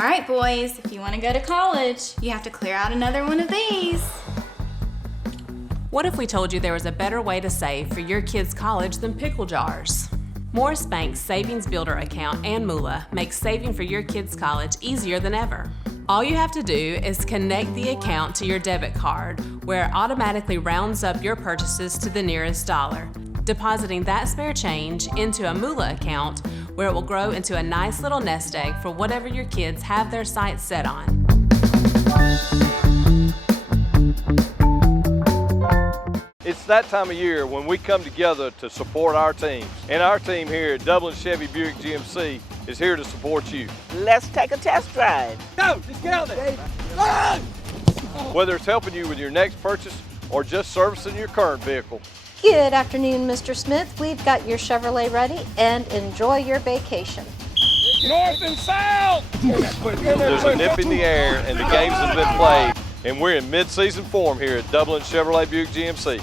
All right, boys, if you want to go to college, you have to clear out another one of these. What if we told you there was a better way to save for your kids' college than pickle jars? Morris Bank's Savings Builder account and moolah makes saving for your kids' college easier than ever. All you have to do is connect the account to your debit card, where it automatically rounds up your purchases to the nearest dollar, depositing that spare change into a moolah account where it will grow into a nice little nest egg for whatever your kids have their sights set on. It's that time of year when we come together to support our teams. And our team here at Dublin Chevy Buick GMC is here to support you. Let's take a test drive. Go, just get out there. Whether it's helping you with your next purchase or just servicing your current vehicle. Good afternoon, Mr. Smith. We've got your Chevrolet ready, and enjoy your vacation. North and south! There's a nip in the air and the games have been played, and we're in mid-season form here at Dublin Chevrolet Buick GMC.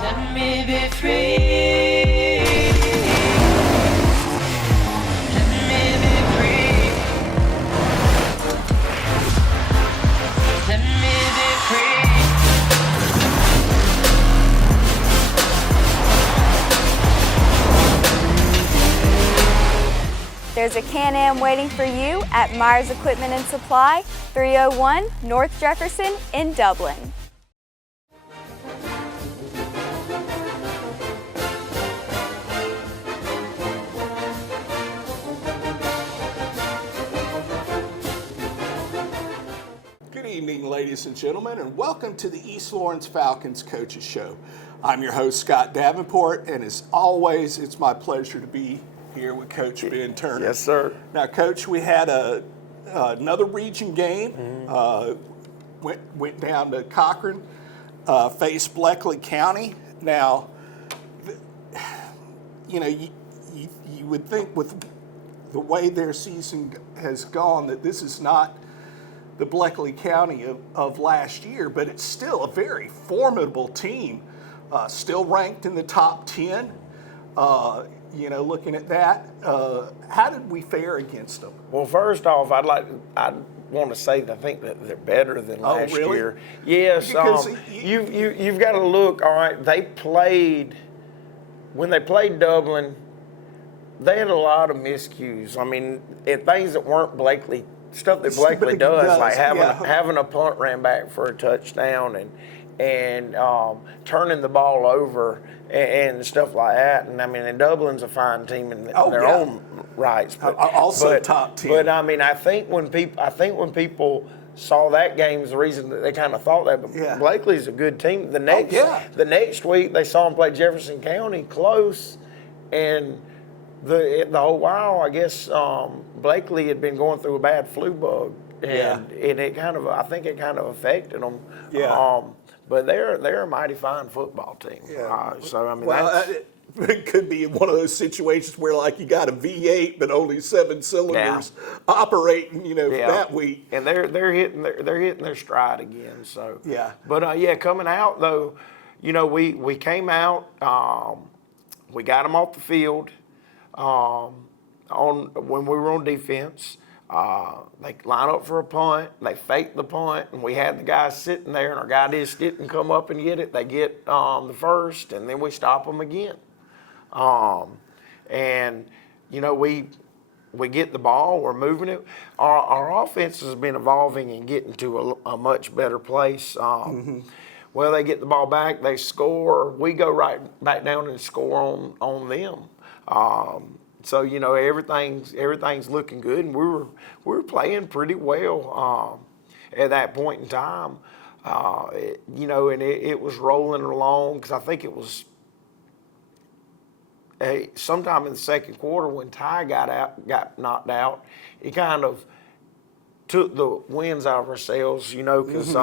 Let me be free. Let me be free. Let me be free. There's a Can-Am waiting for you at Myers Equipment and Supply, 301 North Jefferson in Dublin. Good evening, ladies and gentlemen, and welcome to the East Lawrence Falcons Coaches Show. I'm your host, Scott Davenport, and as always, it's my pleasure to be here with Coach Ben Turner. Yes, sir. Now, Coach, we had another region game. Went down to Cochran, faced Bleckley County. Now, you would think with the way their season has gone that this is not the Bleckley County of last year, but it's still a very formidable team, still ranked in the top 10. Looking at that, how did we fare against them? Well, first off, I want to say that I think that they're better than last really? year. Yes, Because you've got to look. All right, when they played Dublin, they had a lot of miscues. I mean, things that weren't Blakely, stuff that Blakely does, like having a punt ran back for a touchdown and turning the ball over and stuff like that. And I mean, and Dublin's a fine team in their own rights, but also top 10. But I mean, I think when people saw that game is the reason that they kind of thought that. But Blakely's a good team. The next week they saw them play Jefferson County close, and the whole while I guess Blakely had been going through a bad flu bug, and I think it kind of affected them. Yeah. But they're a mighty fine football team. Yeah. So I mean, it could be one of those situations where like you got a V8 but only 7 cylinders operating, for that week. And they're hitting their stride again. So yeah. But coming out though, we came out, we got them off the field, when we were on defense. They line up for a punt, they fake the punt, and we had the guys sitting there, and our guy just didn't come up and get it. They get the first, and then we stop them again. We get the ball, we're moving it. Our offense has been evolving and getting to a much better place. Well, they get the ball back, they score, we go right back down and score on them. So everything's looking good, and we were playing pretty well at that point in time. And it was rolling along because I think it was sometime in the second quarter when Ty got knocked out. It kind of took the winds out of ourselves, because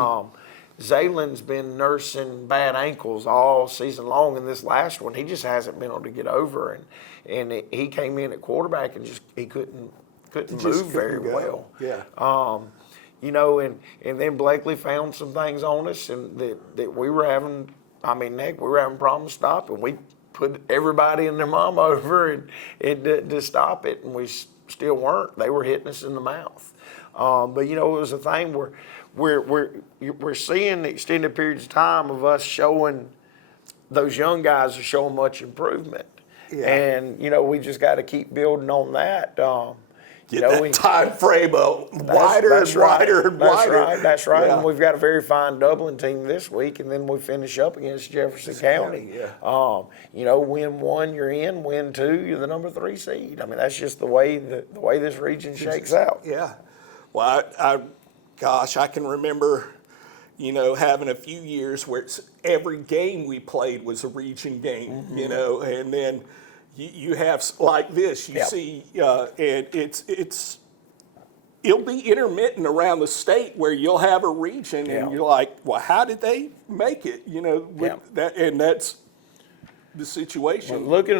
Zaylen's been nursing bad ankles all season long, and this last one he just hasn't been able to get over. And he came in at quarterback and he couldn't move very well. Yeah. And then Blakely found some things on us and that we were having. I mean, we were having problems stopping. We put everybody and their mom over and to stop it, and we still weren't. They were hitting us in the mouth. But you know, it was a thing where we're seeing extended periods of time of us showing those young guys are showing much improvement. Yeah. And you know, we just got to keep building on that. Get that time frame up wider and wider and wider. That's right. Yeah. And we've got a very fine Dublin team this week, and then we finish up against Jefferson County. Yeah. You know, win one, you're in. Win two, you're the number 3 seed. I mean, that's just the way this region shakes out. Yeah. Well, gosh, I can remember, you know, having a few years where every game we played was a region game, you know, and then you have like this, you see, and it'll be intermittent around the state where you'll have a region and you're like, well, how did they make it? You know, with that, and that's the situation. Well, looking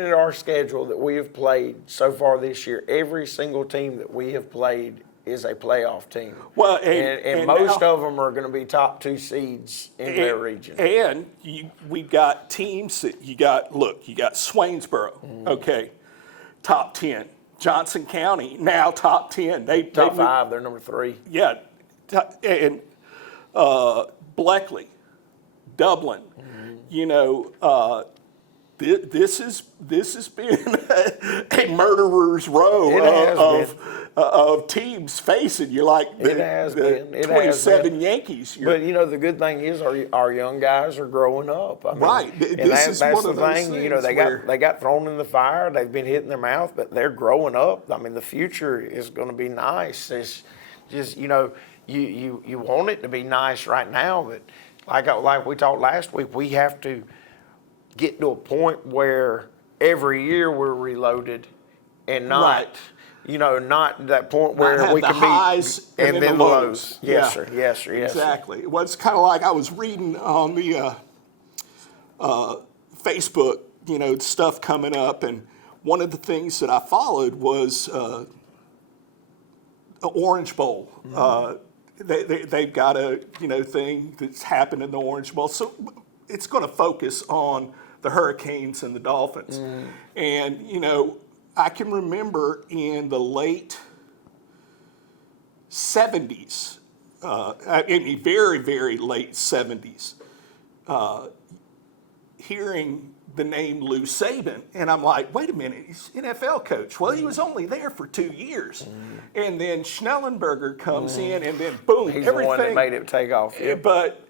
at our schedule that we have played so far this year, every single team that we have played is a playoff team. Well, and most of them are going to be top 2 seeds in their region. And we've got teams that you got Swainsboro, okay, top 10. Johnson County, now top 10. Top 5, they're number 3. Yeah, and Bleckley, Dublin, you know, this has been a murderer's row of teams facing. You're like the 27 Yankees. But you know, the good thing is our young guys are growing up. I mean, right. That's the thing. You know, they got thrown in the fire. They've been hit in their mouth, but they're growing up. I mean, the future is going to be nice. It's just, you know, you want it to be nice right now, but like we talked last week, we have to get to a point where every year we're reloaded and not, you know, not that point where we can be highs and then the lows. Yes, sir. Yes, sir. Yes, exactly. Well, it's kind of like I was reading on the Facebook, you know, stuff coming up, and one of the things that I followed was the Orange Bowl. They've got a, you know, thing that's happened in the Orange Bowl. So it's going to focus on the Hurricanes and the Dolphins. And, you know, I can remember in the late 70s, in the very, very late 70s, hearing the name Lou Saban, and I'm like, wait a minute, he's NFL coach. Well, he was only there for 2 years. And then Schnellenberger comes in, and then boom, he's everything. the one that made it take off. But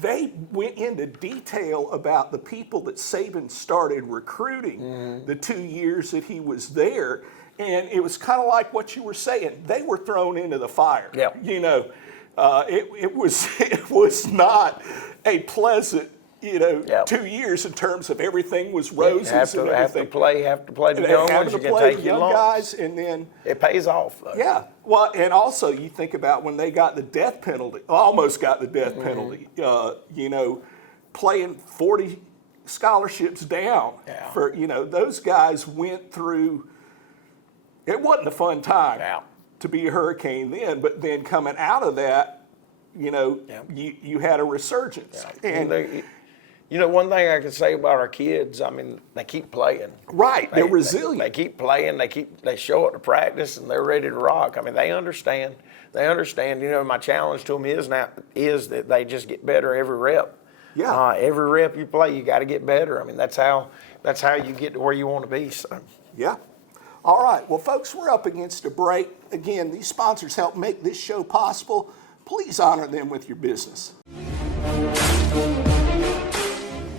they went into detail about the people that Saban started recruiting the 2 years that he was there. And it was kind of like what you were saying. They were thrown into the fire. You know, it was not a pleasant, you know, 2 years in terms of everything was roses have to play the young ones. You can take your young guys, and then it pays off, though. Yeah. Well, and also you think about when they got the death penalty, almost got the death penalty. You know, playing 40 scholarships down for, you know, those guys went through. It wasn't a fun time to be a Hurricane then, but then coming out of that, you know, you had a resurgence. And you know, one thing I can say about our kids, I mean, they keep playing. Right, they're resilient. They keep playing. They show up to practice, and they're ready to rock. I mean, they understand. You know, my challenge to them is that they just get better every rep. Yeah. Every rep you play, you got to get better. I mean, that's how you get to where you want to be. So. Yeah. All right. Well, folks, we're up against a break. Again, these sponsors help make this show possible. Please honor them with your business.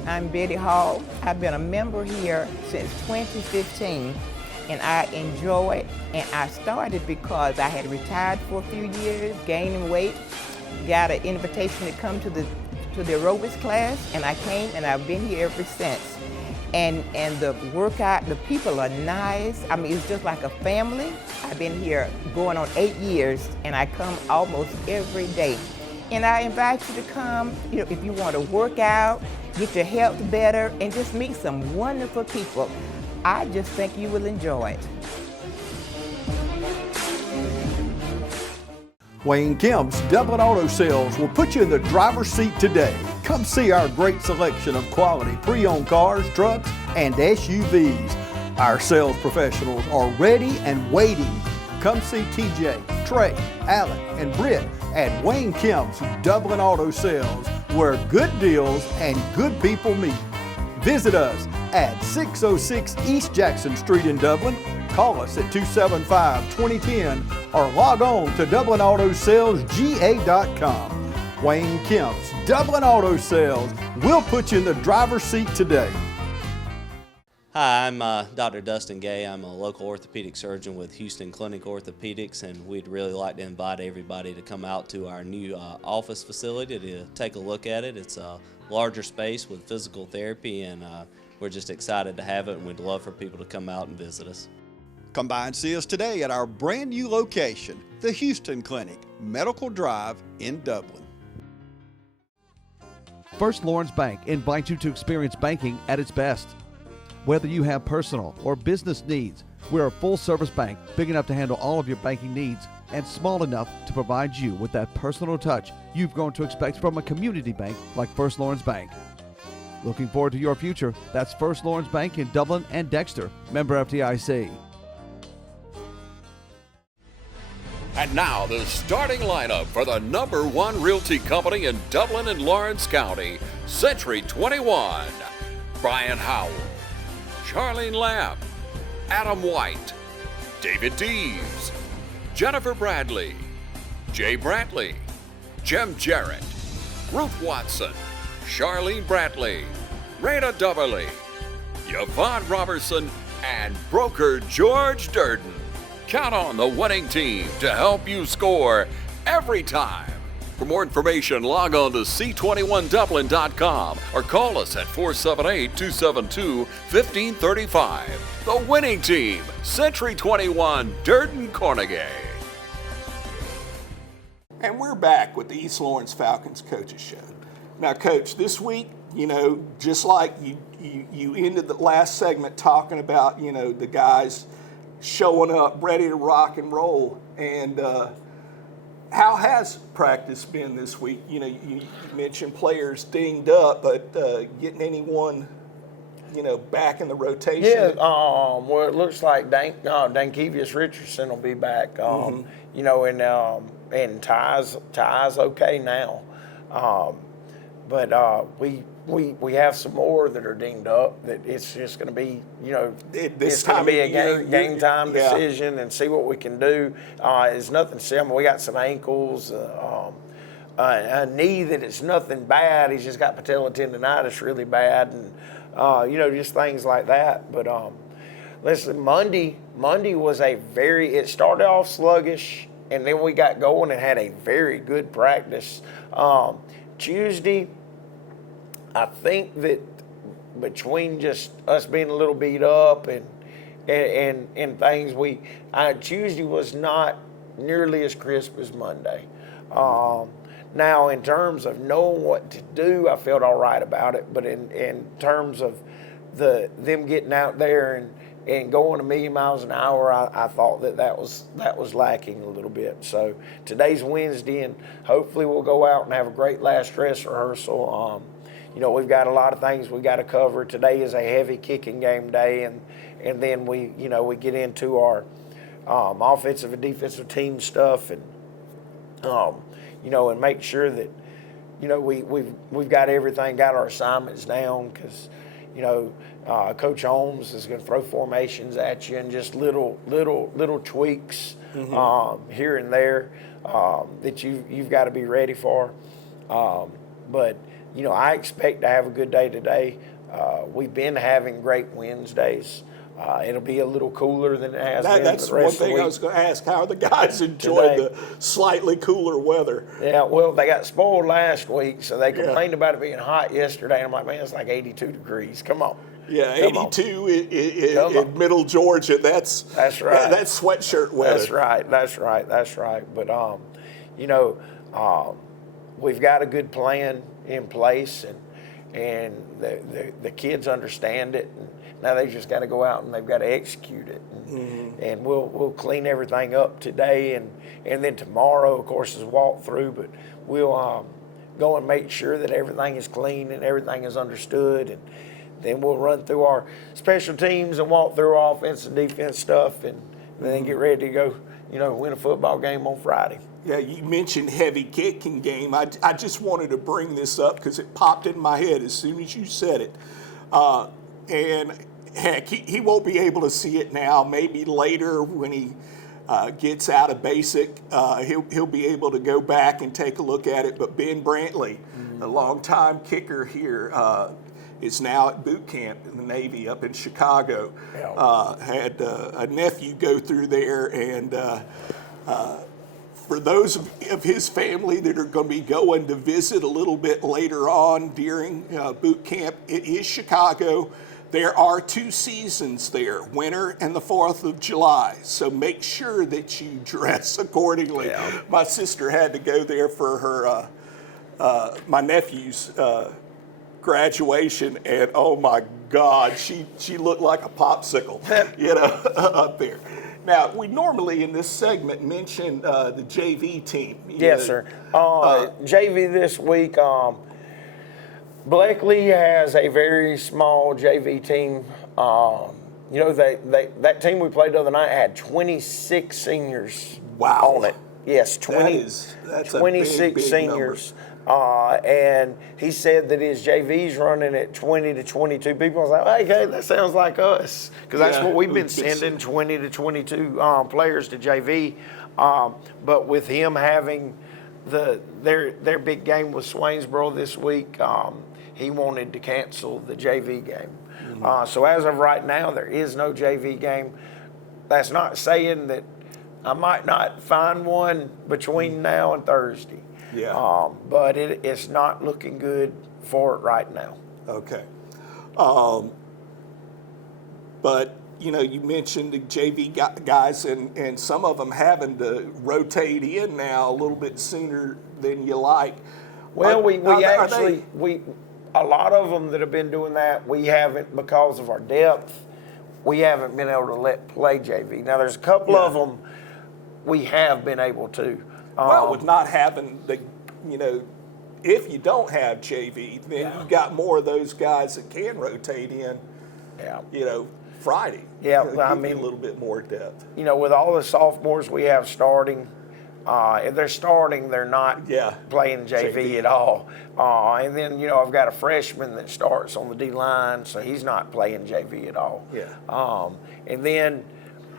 I'm Betty Hall. I've been a member here since 2015, and I enjoy it. And I started because I had retired for a few years, gaining weight, got an invitation to come to the aerobics class, and I came, and I've been here ever since. And the workout, the people are nice. I mean, it's just like a family. I've been here going on 8 years, and I come almost every day. And I invite you to come, you know, if you want to work out, get your health better, and just meet some wonderful people. I just think you will enjoy it. Wayne Kemp's Dublin Auto Sales will put you in the driver's seat today. Come see our great selection of quality pre-owned cars, trucks, and SUVs. Our sales professionals are ready and waiting. Come see TJ, Trey, Alan, and Britt at Wayne Kemp's Dublin Auto Sales, where good deals and good people meet. Visit us at 606 East Jackson Street in Dublin. Call us at 275-2010 or log on to DublinAutoSalesGA.com. Wayne Kemp's Dublin Auto Sales. We'll put you in the driver's seat today. Hi, I'm Dr. Dustin Gay. I'm a local orthopedic surgeon with Houston Clinic Orthopedics, and we'd really like to invite everybody to come out to our new office facility to take a look at it. It's a larger space with physical therapy, and we're just excited to have it, and we'd love for people to come out and visit us. Come by and see us today at our brand new location, the Houston Clinic, Medical Drive in Dublin. First Lawrence Bank invites you to experience banking at its best. Whether you have personal or business needs, we're a full-service bank big enough to handle all of your banking needs and small enough to provide you with that personal touch you've grown to expect from a community bank like First Lawrence Bank. Looking forward to your future? That's First Lawrence Bank in Dublin and Dexter, member FDIC. And now the starting lineup for the #1 realty company in Dublin and Lawrence County, Century 21. Brian Howell, Charlene Lamb, Adam White, David Deves, Jennifer Bradley, Jay Brantley, Jim Jarrett, Ruth Watson, Charlene Brantley, Raina Dubberly, Yvonne Robertson, and broker George Durden. Count on the winning team to help you score every time. For more information, log on to c21dublin.com or call us at 478-272-1535. The winning team, Century 21, Durden Cornegay. And we're back with the East Lawrence Falcons Coaches Show. Now, Coach, this week, just like you ended the last segment talking about, the guys showing up ready to rock and roll. And how has practice been this week? You mentioned players dinged up, but getting anyone, back in the rotation? Yeah, well, it looks like Dankevius Richardson will be back. And Ty's okay now. But we have some more that are dinged up. That it's just going to be, it's going to be a game time decision and see what we can do. It's nothing similar. We got some ankles, a knee that it's nothing bad. He's just got patella tendonitis really bad, and just things like that. But listen, Monday was it started off sluggish, and then we got going and had a very good practice. Tuesday, I think that between just us being a little beat up and things, Tuesday was not nearly as crisp as Monday. Now, in terms of knowing what to do, I felt all right about it. But in terms of them getting out there and going a million miles an hour, I thought that was lacking a little bit. So today's Wednesday, and hopefully we'll go out and have a great last dress rehearsal. We've got a lot of things we got to cover. Today is a heavy kicking game day, and then we get into our offensive and defensive team stuff, and and make sure that we've got everything, got our assignments down, because Coach Holmes is going to throw formations at you and just little tweaks here and there that you've got to be ready for. But I expect to have a good day today. We've been having great Wednesdays. It'll be a little cooler than it has been. That's the rest one of the thing week. I was going to ask. How are the guys enjoying the slightly cooler weather? Yeah, well, they got spoiled last week, so they complained about it being hot yesterday. And I'm like, man, it's like 82 degrees. Come on. Yeah, 82 in Middle Georgia. That's right. That's sweatshirt weather. That's right. But we've got a good plan in place, and the kids understand it. And now they just got to go out and they've got to execute it. And we'll clean everything up today, and then tomorrow, of course, is walk through. But we'll go and make sure that everything is clean and everything is understood, and then we'll run through our special teams and walk through our offense and defense stuff, and then get ready to go, win a football game on Friday. Yeah, you mentioned heavy kicking game. I just wanted to bring this up because it popped in my head as soon as you said it. And heck, he won't be able to see it now. Maybe later when he gets out of basic, he'll be able to go back and take a look at it. But Ben Brantley, a longtime kicker here, is now at boot camp in the Navy up in Chicago. Had a nephew go through there, and for those of his family that are going to be going to visit a little bit later on during boot camp, it is Chicago. There are 2 seasons there, winter and the 4th of July. So make sure that you dress accordingly. Yeah. My sister had to go there for her, my nephew's graduation, and oh my God, she looked like a popsicle, up there. Now, we normally in this segment mention the JV team. Yes, sir. JV this week, Blakely has a very small JV team. That team we played the other night had 26 seniors on it. Yes, 26 big seniors. And he said that his JV's running at 20 to 22 people. I was like, okay, that sounds like us. Because that's what we've been sending, 20 to 22 players to JV. But with him having their big game with Swainsboro this week, he wanted to cancel the JV game. So as of right now, there is no JV game. That's not saying that I might not find one between now and Thursday. Yeah. But it's not looking good for it right now. Okay. But, you mentioned the JV guys and some of them having to rotate in now a little bit sooner than you like. Well, a lot of them that have been doing that, we haven't, because of our depth, we haven't been able to let play JV. Now, there's a couple of them we have been able to. Well, with not having if you don't have JV, then you've got more of those guys that can rotate in, Friday. Yeah, I mean, a little bit more depth. With all the sophomores we have starting, if they're starting, they're not playing JV at all. And then, I've got a freshman that starts on the D line, so he's not playing JV at all. Yeah. And then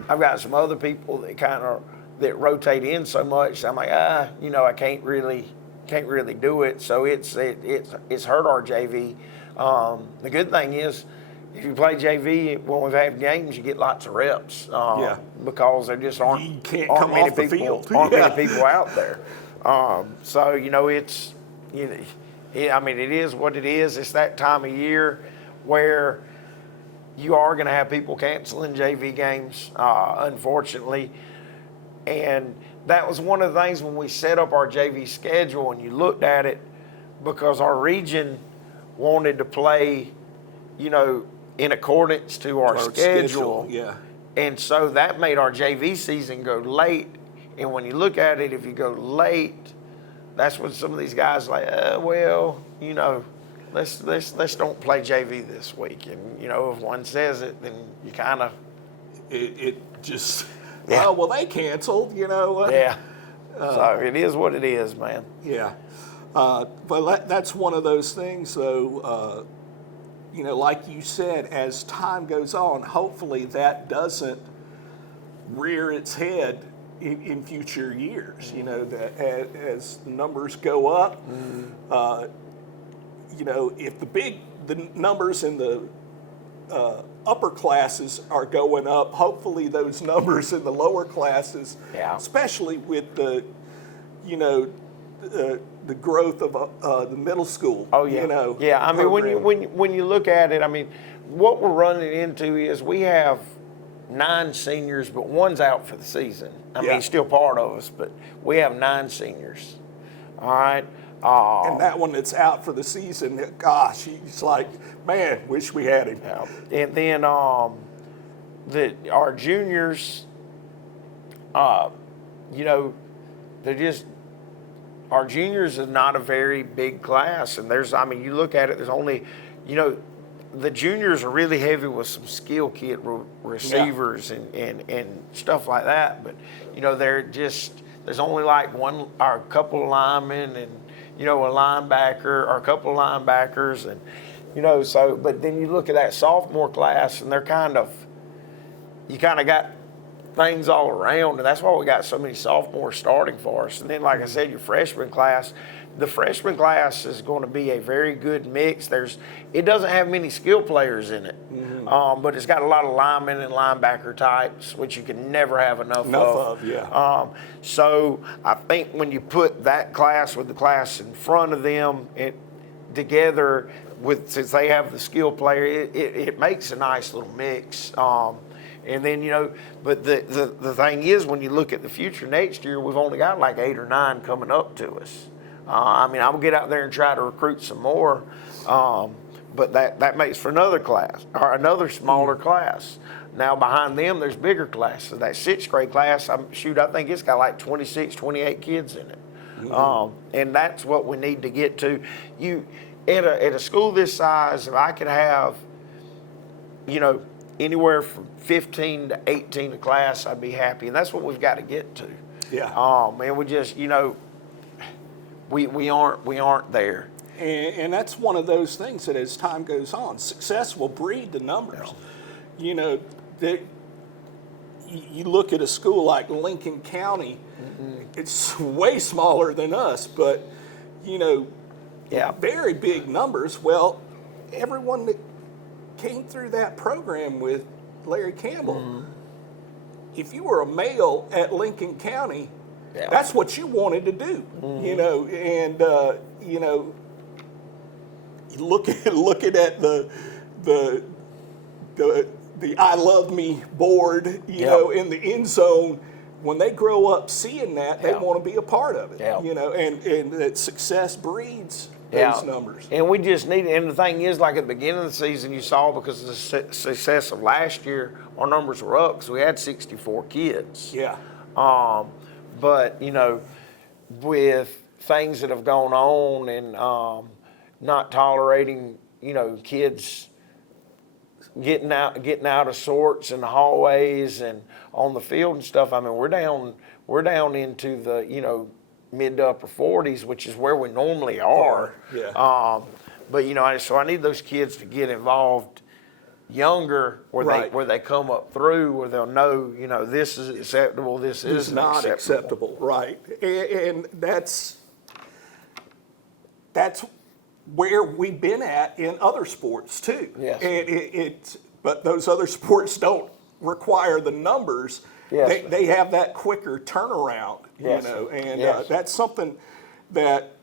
I've got some other people that rotate in so much. I'm like, I can't really do it. So it's hurt our JV. The good thing is, if you play JV when we've had games, you get lots of reps. Because there just aren't many people out there. So it's it is what it is. It's that time of year where you are going to have people canceling JV games, unfortunately. And that was one of the things when we set up our JV schedule and you looked at it, because our region wanted to play, in accordance to our schedule. Yeah. And so that made our JV season go late. And when you look at it, if you go late, that's when some of these guys are like, let's don't play JV this week. And, if one says it, then you kind of... It just... Yeah. Oh, well, they canceled, Yeah. So it is what it is, man. Yeah. But that's one of those things, though, like you said, as time goes on, hopefully that doesn't rear its head in future years, that as the numbers go up, if the numbers in the upper classes are going up, hopefully those numbers in the lower classes, especially with the growth of the middle school. Oh yeah, yeah. I mean, when you look at it, I mean, what we're running into is we have 9 seniors, but one's out for the season. I mean, he's still part of us, but we have 9 seniors. All right. And that one that's out for the season, gosh, he's like, man, wish we had him. And then our juniors, they're just, our juniors is not a very big class. And you look at it, there's only, the juniors are really heavy with some skill kid receivers and stuff like that. But, you know, there's only like one or a couple of linemen and, you know, a linebacker or a couple of linebackers. And, you know, so, but then you look at that sophomore class and they're you kind of got things all around. And that's why we got so many sophomores starting for us. And then, like I said, your freshman class, the freshman class is going to be a very good mix. It doesn't have many skill players in it, but it's got a lot of linemen and linebacker types, which you can never have enough of. So I think when you put that class with the class in front of them together, since they have the skill player, it makes a nice little mix. And then, you know, but the thing is, when you look at the future next year, we've only got like 8 or 9 coming up to us. I mean, I'm gonna get out there and try to recruit some more, but that makes for another class or another smaller class. Now behind them, there's bigger classes. That 6th grade class, I think it's got like 26, 28 kids in it, and that's what we need to get to. At a school this size, if I could have, you know, anywhere from 15 to 18 a class, I'd be happy, and that's what we've got to get to. And we just, you know. We aren't there. And that's one of those things that as time goes on, success will breed the numbers. You know, you look at a school like Lincoln County, it's way smaller than us, but, you know, very big numbers. Well, everyone that came through that program with Larry Campbell, if you were a male at Lincoln County, that's what you wanted to do, you know, and you know, looking at the I Love Me board, you know, in the end zone. When they grow up seeing that, they want to be a part of it, you know, and that success breeds those numbers. And we just need it. And the thing is, like at the beginning of the season, you saw because of the success of last year, our numbers were up because we had 64 kids. But, you know, with things that have gone on and not tolerating, you know, kids getting out of sorts in the hallways and on the field and stuff, I mean, we're down into the, you know, mid to upper 40s, which is where we normally are. But, you know, so I need those kids to get involved younger, where they come up through, where they'll know, you know, this is acceptable, this is not acceptable. Right, and that's where we've been at in other sports too. But those other sports don't require the numbers. They have that quicker turnaround, you know, and that's something that.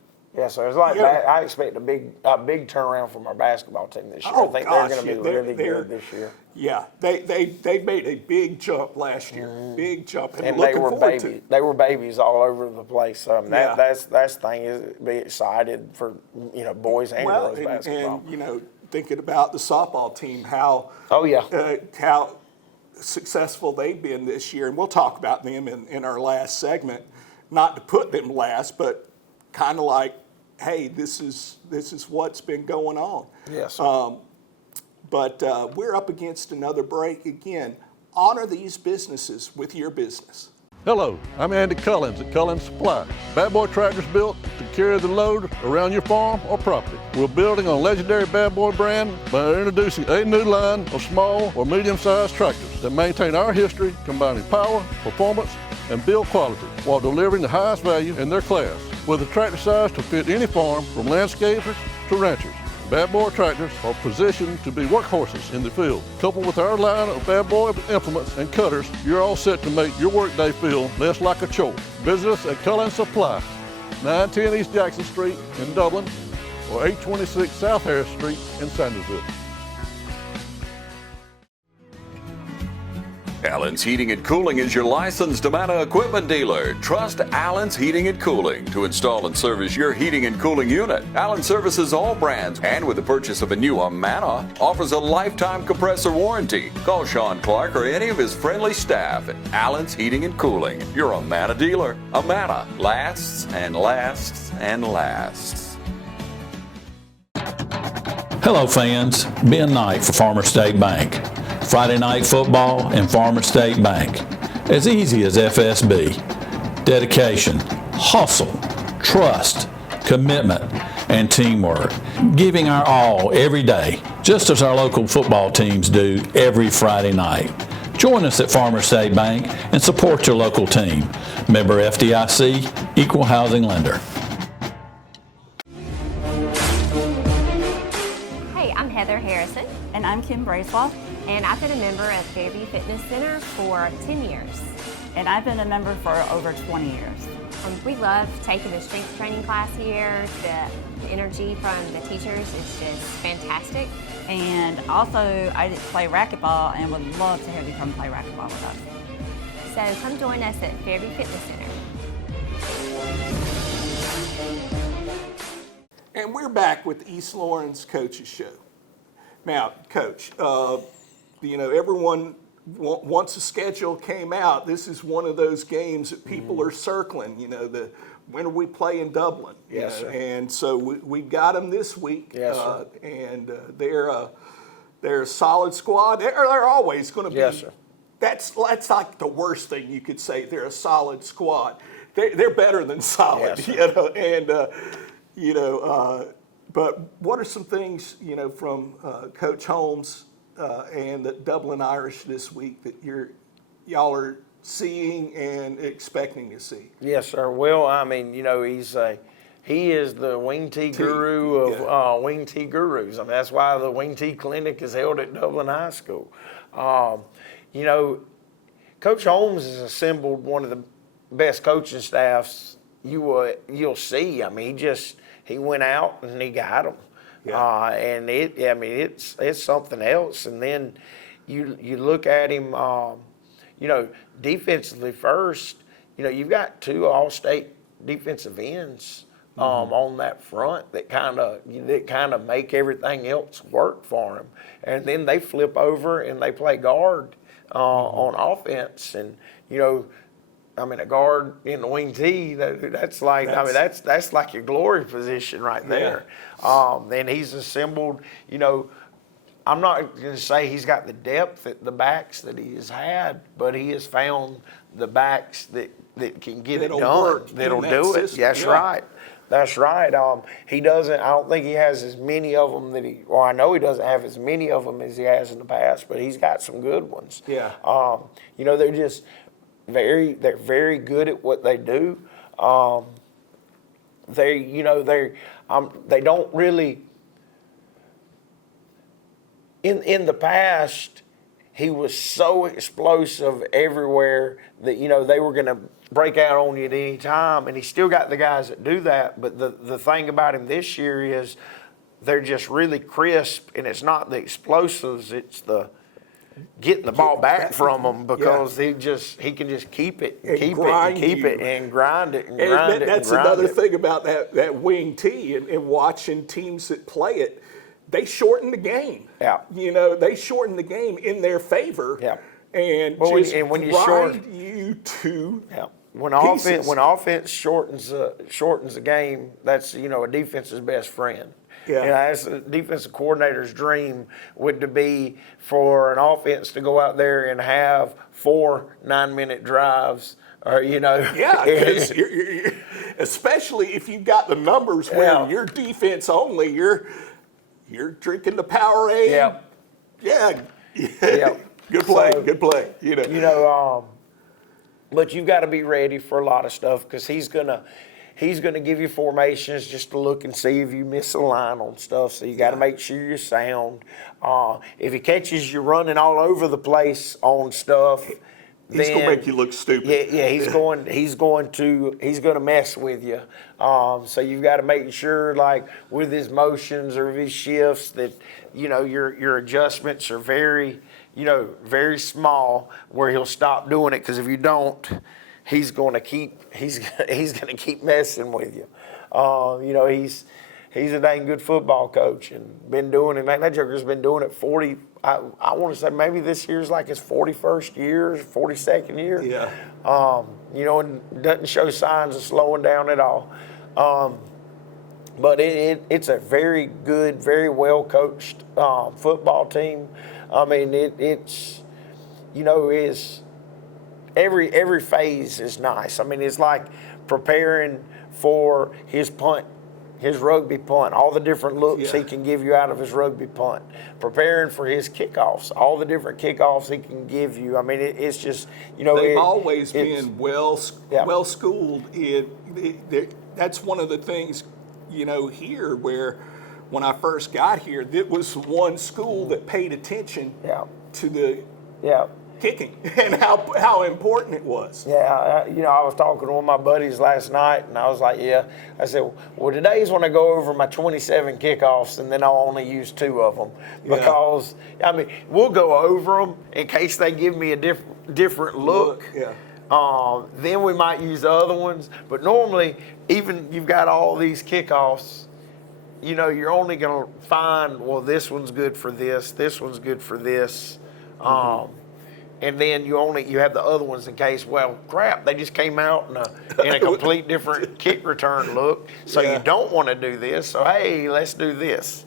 So it's like I expect a big turnaround from our basketball team this year. I think they're going to be really good this year. They made a big jump last year, big jump, and they were babies. They were babies all over the place. That's the thing is be excited for, you know, boys and girls basketball. And you know, thinking about the softball team, how how successful they've been this year, and we'll talk about them in our last segment. Not to put them last, but kind of like, hey, this is what's been going on. But we're up against another break again. Honor these businesses with your business. Hello, I'm Andy Cullins at Cullins Supply. Bad Boy tractors built to carry the load around your farm or property. We're building on legendary Bad Boy brand by introducing a new line of small or medium-sized tractors that maintain our history, combining power, performance, and build quality while delivering the highest value in their class. With a tractor size to fit any farm, from landscapers to ranchers, Bad Boy tractors are positioned to be workhorses in the field. Coupled with our line of Bad Boy implements and cutters, you're all set to make your workday feel less like a chore. Visit us at Cullins Supply, 910 East Jackson Street in Dublin, or 826 South Harris Street in Sandersville. Allen's Heating and Cooling is your licensed Amana equipment dealer. Trust Allen's Heating and Cooling to install and service your heating and cooling unit. Allen services all brands, and with the purchase of a new Amana, offers a lifetime compressor warranty. Call Sean Clark or any of his friendly staff at Allen's Heating and Cooling, your Amana dealer. Amana lasts and lasts and lasts. Hello fans, Ben Knight for Farmer State Bank. Friday night football and Farmer State Bank. As easy as FSB. Dedication, hustle, trust, commitment, and teamwork. Giving our all every day, just as our local football teams do every Friday night. Join us at Farmer State Bank and support your local team. Member FDIC, Equal Housing Lender. Hey, I'm Heather Harrison. And I'm Kim Bracewell. And I've been a member of Fairview Fitness Center for 10 years. And I've been a member for over 20 years. We love taking the strength training class here. The energy from the teachers is just fantastic. And also, I play racquetball and would love to have you come play racquetball with us. So come join us at Fairview Fitness Center. And we're back with the East Lawrence Coaches Show. Now, Coach, everyone, once the schedule came out, this is one of those games that people are circling. When are we playing Dublin? Yes, sir. And so we got them this week. Yes, sir. And they're a solid squad. They're always going to be. Yes, sir. That's like the worst thing you could say. They're a solid squad. They're better than solid. Yes, But what are some things from Coach Holmes and the Dublin Irish this week that y'all are seeing and expecting to see? Yes, sir. Well, I mean, he is the wing tee guru of wing tee gurus. I mean, that's why the wing tee clinic is held at Dublin High School. Coach Holmes has assembled one of the best coaching staffs you'll see. I mean, he went out and he got them. Yeah. And it's something else. And then you look at him, defensively first, you've got two all-state defensive ends on that front that kind of make everything else work for him. And then they flip over and they play guard on offense. And, a guard in the wing tee, that's like your glory position right there. Yeah. And he's assembled, I'm not going to say he's got the depth at the backs that he has had, but he has found the backs that can get it done, that'll do it. That's right. That's right. He doesn't, I don't think he has as many of them I know he doesn't have as many of them as he has in the past, but he's got some good ones. Yeah. They're just they're very good at what they do. They don't really, in the past, he was so explosive everywhere that, they were going to break out on you at any time, and he still got the guys that do that. But the thing about him this year is they're just really crisp, and it's not the explosives, it's the getting the ball back from them, because he can just keep it and grind it. That's another thing about that wing tee and watching teams that play it. They shorten the game. Yeah. They shorten the game in their favor. Yeah. And when you grind you to when offense shortens the game, that's a defense's best friend. Yeah. That's a defensive coordinator's dream would be for an offense to go out there and have 4 9-minute drives. Yeah, you're, especially if you've got the numbers where your defense only, you're drinking the Powerade. Yeah. Yeah. Good play. Good play. But you've got to be ready for a lot of stuff, because he's gonna give you formations just to look and see if you miss a line on stuff. So you got to make sure you're sound. If he catches you running all over the place on stuff, he's gonna make you look stupid. Yeah, he's going to mess with you. So you've got to make sure, like with his motions or his shifts, that your adjustments are very small, where he'll stop doing it, because if you don't, he's going to keep messing with you. He's a dang good football coach and been doing it. Man, that joker's been doing it 40. I want to say maybe this year's like his 41st year, 42nd year. Yeah. And doesn't show signs of slowing down at all. But it's a very good, very well coached football team. I mean, it's every phase is nice. I mean, it's like preparing for his rugby punt, all the different looks he can give you out of his rugby punt. Preparing for his kickoffs, all the different kickoffs he can give you. I mean, it's just, They've always been well schooled. That's one of the things, here where when I first got here, it was one school that paid attention to the kicking and how important it was. Yeah, I was talking to one of my buddies last night, and I was like, I said, well, today's when I go over my 27 kickoffs, and then I'll only use 2 of them because, I mean, we'll go over them in case they give me a different look. Then we might use the other ones, but normally, even you've got all these kickoffs, you're only going to find, well, this one's good for this one's good for this. And then you have the other ones in case, well, crap, they just came out in a complete different kick return look. So you don't want to do this. So, hey, let's do this.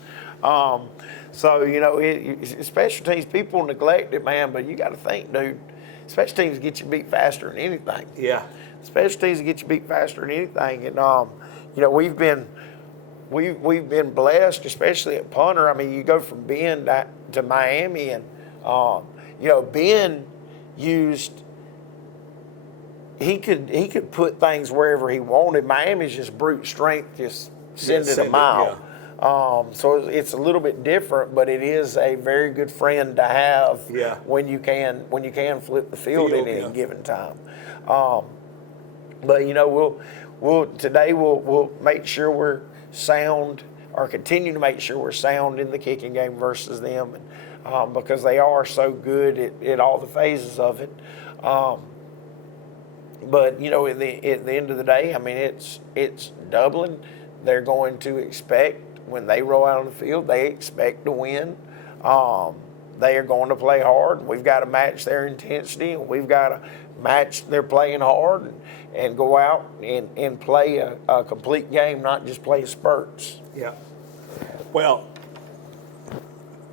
Special teams, people neglect it, man, but you got to think, dude, special teams get you beat faster than anything. Yeah. Special teams get you beat faster than anything. And, we've been blessed, especially at punter. I mean, you go from Bend to Miami, and Ben used, he could put things wherever he wanted. Miami's just brute strength, just send it a mile. So it's a little bit different, but it is a very good friend to have when you can flip the field at any given time. But we'll make sure we're sound, or continue to make sure we're sound in the kicking game versus them. Because they are so good at all the phases of it. But at the end of the day, I mean, it's Dublin. They're going to expect, when they roll out on the field, they expect to win. They are going to play hard. We've got to match their intensity, and we've got to match their playing hard and go out and play a complete game, not just play spurts. Yeah. Well,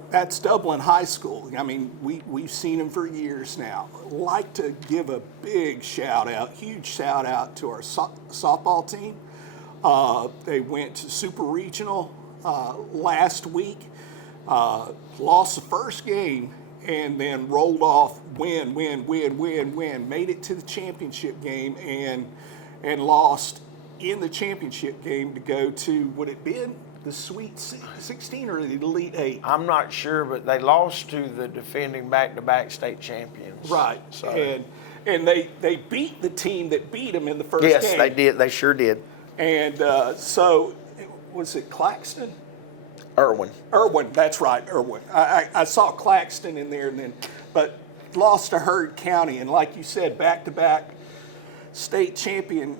that's Dublin High School. I mean, we've seen them for years now. I'd like to give a big huge shout out to our softball team. They went to Super Regional last week, lost the first game, and then rolled off win, made it to the championship game and lost in the championship game to go to, would it been the Sweet 16 or the Elite 8? I'm not sure, but they lost to the defending back-to-back state champions. Right. So. And they beat the team that beat them in the first game. Yes, they did. They sure did. And so, was it Claxton? Irwin, that's right, Irwin. I saw Claxton in there, but lost to Heard County. And like you said, back-to-back state champion,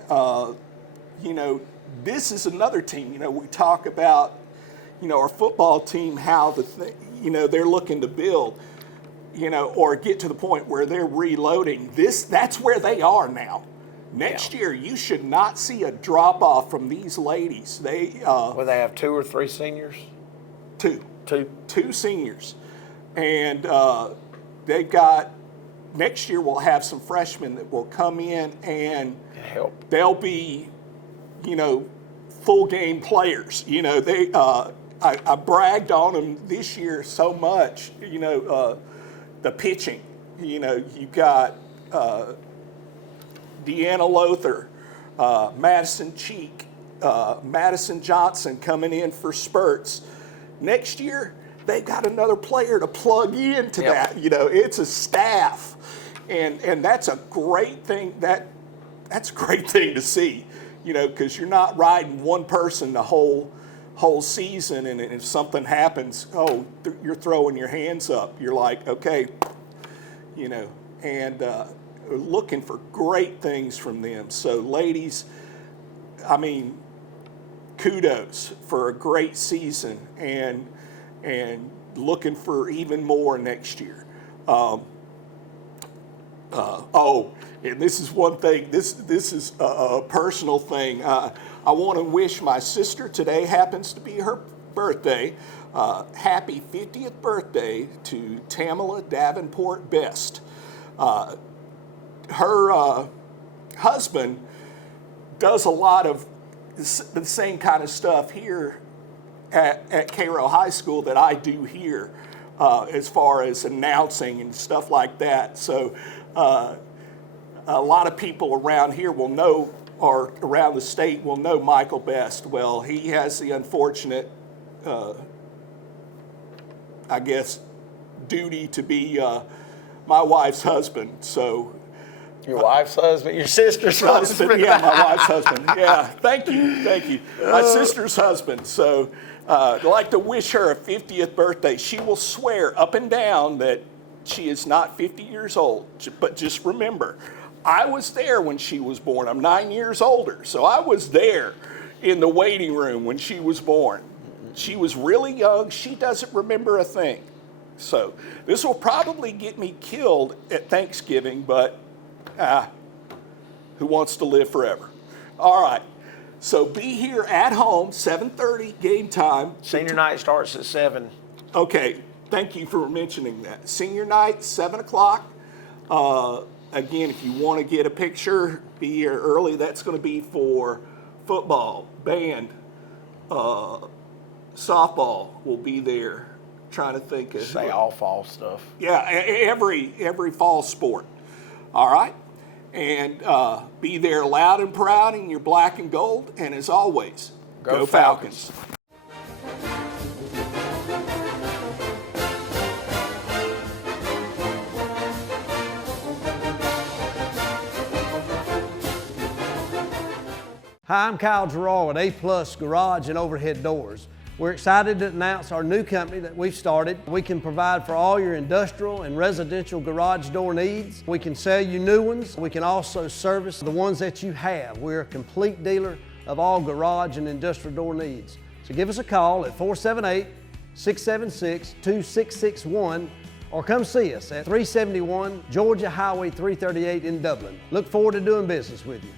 this is another team. We talk about, our football team, how they're looking to build, or get to the point where they're reloading. That's where they are now. Next year, you should not see a drop off from these ladies. They have 2 or 3 seniors. Two seniors, and they've got. Next year, we'll have some freshmen that will come in and help. They'll be, full game players. I bragged on them this year so much. The pitching. You've got Deanna Lothar, Madison Cheek, Madison Johnson coming in for spurts. Next year, they've got another player to plug into that. It's a staff, and that's a great thing. That's a great thing to see. Because you're not riding one person the whole season, and if something happens, you're throwing your hands up. You're like, okay, and looking for great things from them. So, ladies, I mean, kudos for a great season, and looking for even more next year. And this is one thing, this is a personal thing. I want to wish my sister, today happens to be her birthday, happy 50th birthday to Tamala Davenport Best. Her husband does a lot of the same kind of stuff here at Cairo High School that I do here, as far as announcing and stuff like that. So a lot of people around here will know, or around the state will know Michael Best. Well, he has the unfortunate, I guess, duty to be my wife's husband. So. Your wife's husband? Your sister's husband? Yeah, my wife's husband. Yeah, thank you. My sister's husband. So I'd like to wish her a 50th birthday. She will swear up and down that she is not 50 years old. But just remember, I was there when she was born. I'm 9 years older, so I was there in the waiting room when she was born. She was really young. She doesn't remember a thing. So this will probably get me killed at Thanksgiving, but who wants to live forever? All right. So be here at home, 7:30 game time. Senior night starts at 7. Okay. Thank you for mentioning that. Senior night, 7 o'clock. Again, if you want to get a picture, be here early. That's going to be for football, band, softball will be there. Trying to think of say all fall stuff. Yeah, every fall sport. All right, and be there loud and proud in your black and gold. And as always, go Falcons. Hi, I'm Kyle Gerard with A+ Garage and Overhead Doors. We're excited to announce our new company that we've started. We can provide for all your industrial and residential garage door needs. We can sell you new ones. We can also service the ones that you have. We're a complete dealer of all garage and industrial door needs. So give us a call at 478-676-2661 or come see us at 371 Georgia Highway 338 in Dublin. Look forward to doing business with you.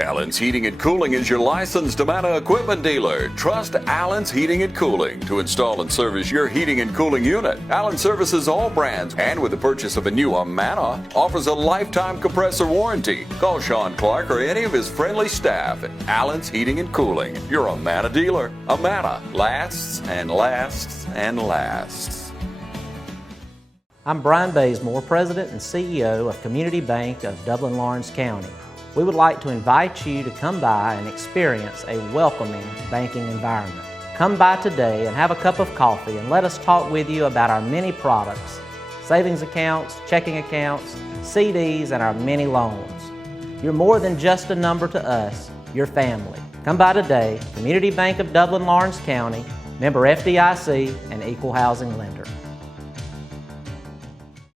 Allen's Heating and Cooling is your licensed Amana equipment dealer. Trust Allen's Heating and Cooling to install and service your heating and cooling unit. Allen services all brands, and with the purchase of a new Amana, offers a lifetime compressor warranty. Call Sean Clark or any of his friendly staff at Allen's Heating and Cooling, your Amana dealer. Amana lasts and lasts and lasts. I'm Brian Bazemore, President and CEO of Community Bank of Dublin-Lawrence County. We would like to invite you to come by and experience a welcoming banking environment. Come by today and have a cup of coffee and let us talk with you about our many products, savings accounts, checking accounts, CDs, and our many loans. You're more than just a number to us, you're family. Come by today, Community Bank of Dublin-Lawrence County, member FDIC, and equal housing lender.